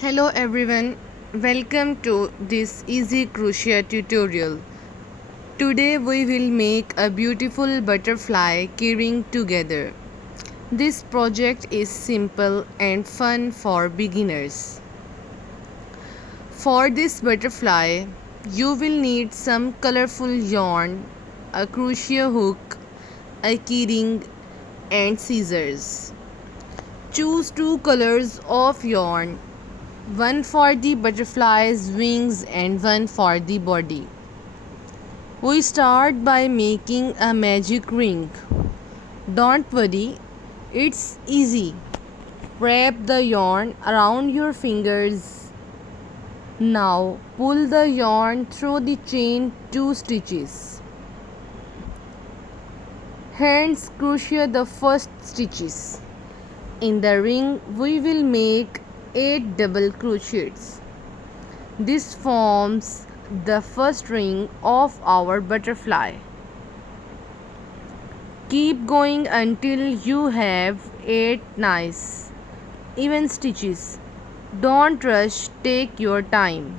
Hello everyone, welcome to this easy crochet tutorial. Today we will make a beautiful butterfly keyring together. This project is simple and fun for beginners. For this butterfly, you will need some colorful yarn, a crochet hook, a keyring and scissors. Choose two colors of yarn, one for the butterfly's wings and one for the body. We start by making a magic ring. Don't worry, it's easy. Wrap the yarn around your fingers. Now pull the yarn through the chain 2 stitches. Hands crochet the first stitches. In the ring we will make 8 double crochets. This forms the first ring of our butterfly. Keep going until you have 8 nice, even stitches. Don't rush, take your time.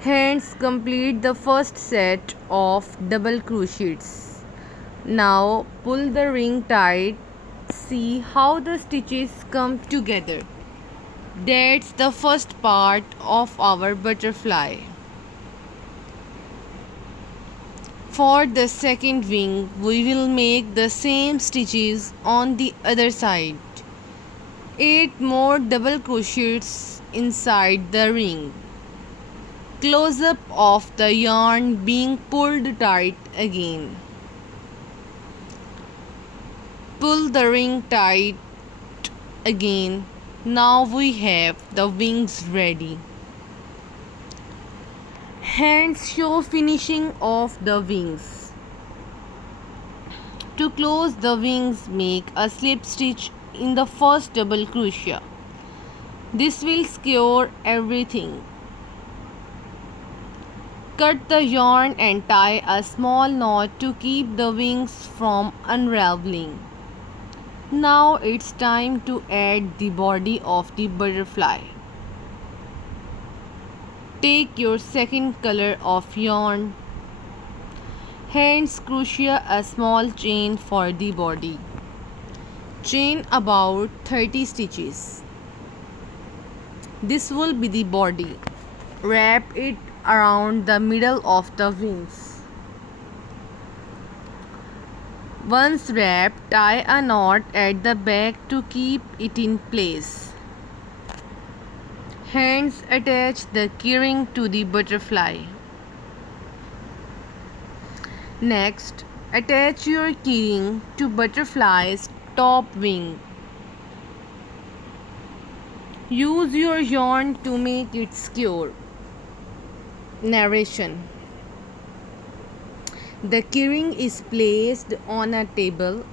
Hands complete the first set of double crochets. Now pull the ring tight. See how the stitches come together. That's the first part of our butterfly. For the second wing, we will make the same stitches on the other side. 8 more double crochets inside the ring. Close up of the yarn being pulled tight again. Pull the ring tight again. Now we have the wings ready. Hands show finishing of the wings. To close the wings, make a slip stitch in the first double crochet. This will secure everything. Cut the yarn and tie a small knot to keep the wings from unraveling. Now it's time to add the body of the butterfly. Take your second color of yarn. Hands crochet a small chain for the body. Chain about 30 stitches. This will be the body. Wrap it around the middle of the wings. Once wrapped, tie a knot at the back to keep it in place. Hands attach the keyring to the butterfly. Next, attach your keyring to butterfly's top wing. Use your yarn to make it secure. Narration. The keyring is placed on a table,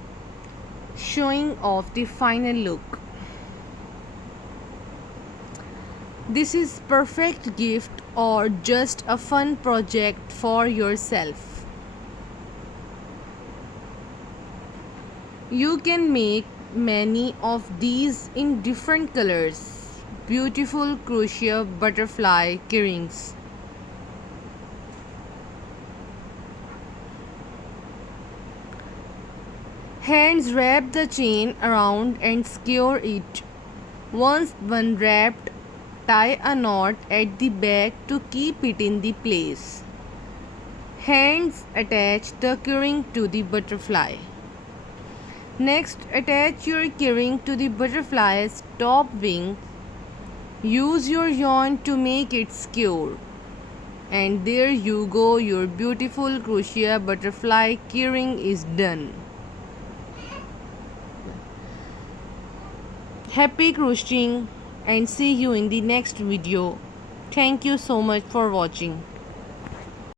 showing off the final look. This is perfect gift or just a fun project for yourself. You can make many of these in different colors. Beautiful crochet butterfly keyrings. Hands wrap the chain around and secure it. Once one wrapped, tie a knot at the back to keep it in the place. Hands attach the keyring to the butterfly. Next, attach your keyring to the butterfly's top wing. Use your yarn to make it secure. And there you go, your beautiful crochet butterfly keyring is done. Happy crocheting and see you in the next video. Thank you so much for watching.